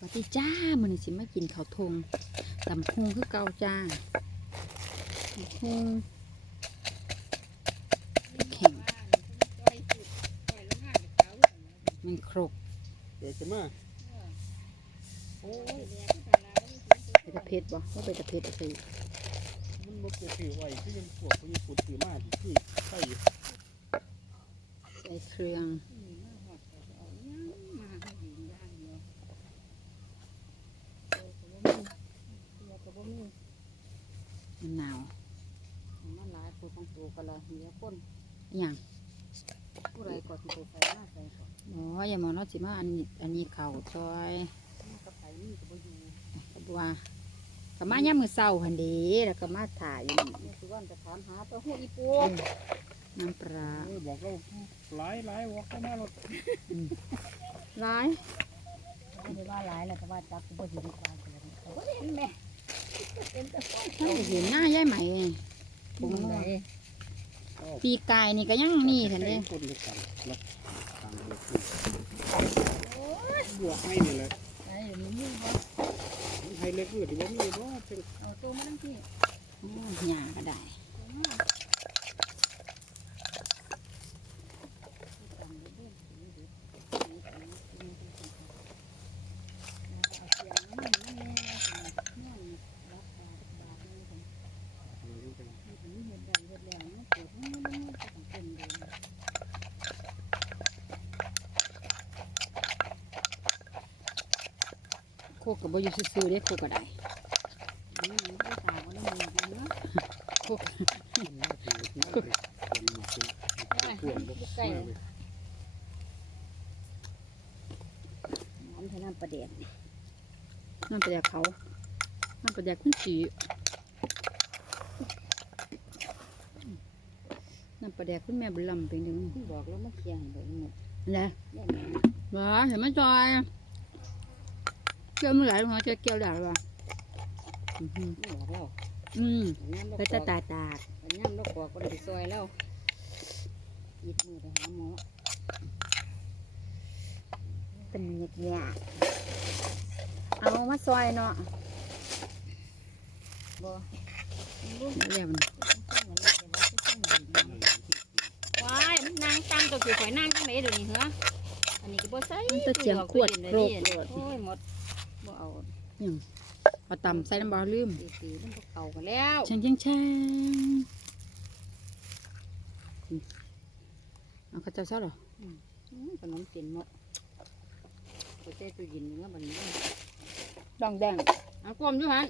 ปฏิจ้ามันสิมากินเขาทงสำพงคือเกาจ้าสำพงแข็งมันครกเดี๋ยวจะมาโอ้ยไปตะเพ็ดบ่ไม่ไปตะเพ็ดสิมันมาปลูกผิไหวที่ยังปวดเขยู่ปุ๋มนาวมันลายปูต้องปูกันเลยเหนียวข้นอย่างปูอะไรก่อนปูไฟมากไปก่อนอ๋ออย่ามองน้อจีมาอันนี้อันนี้เข่าซอยกระไผ่นี่กระบอยกระบัวกระมาเนี่ยมือเศร้าหันดีแล้วกระมาถ่ายอยู่นี่คือว่าจะถามหาตัวหัวอีปูน้ำปลาบอกเราหลายหลายวอกเข้มาหลดหลายไม่ไดว่าหลายแล้วแต่ว่าจับกูวปดีกว่าเลยโอ้ยแมเห็นหน้าย่ายใหม่ปุ่มเลยปีกายนี่ก็ยังนี่ทันเลยบวกให้นี่เลยไห้เล็กเกือบที่ว่ามีก็เป็นตัวไม่ต้องที่ยาก็ได้คกกับบอยซื้อเดี่ยโคกก็ได้น้ำน้ำประเดียน้ำประเดียเขาน้ำประเดียขึ้นสีน้ำประเดียขึ้นแม่บุลำเป็นหนึ่งบอกแล้วมันเคียงแบบนี้นะเห็นไหมจอยเกีจ้ามือไหลายหัวจะเกี่ยวดาวะอืมเปื่อตาตาตาเนี่ยลูกหัวคนที่ซอยแล้ว หยิบมือไปหาหมอเป็นเงี้ยเอามาซอยเนาะบ่แล้วว้ายนั่งตั้งตัวคือคอยนั่งตั้งไมเดี๋ยวนี้เหรออันนี้ก็บ่ใส่ตัวเจียมขวดโกรธโอ้ยหมดเอาเ่ตำใส่น้ำบอลลืมเอากัแล้ว ช่างแช่งเอาข้าวเจ้าเหรอขนมเต็มหมดเจ๊ตัวยินเงี้ยแบบนี้ดองแดง เอากลมด้วยัน